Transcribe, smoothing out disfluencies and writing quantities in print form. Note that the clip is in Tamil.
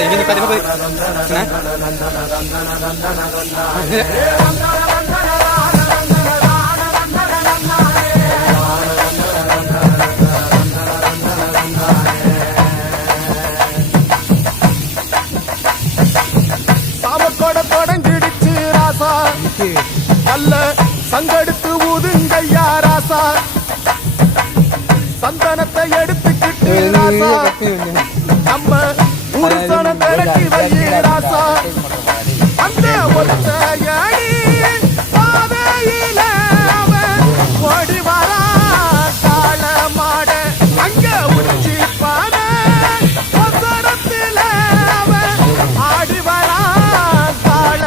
ini tadi apa? சாமக்கோட தொடங்கிடுச்சு ராசா நல்ல சங்கெடுத்து ஊதுங்கய்யா ராசா சந்தனத்தை எடுத்துக்கிட்டு ராசா நம்ம புருஷனை திரட்டி வையே ராசா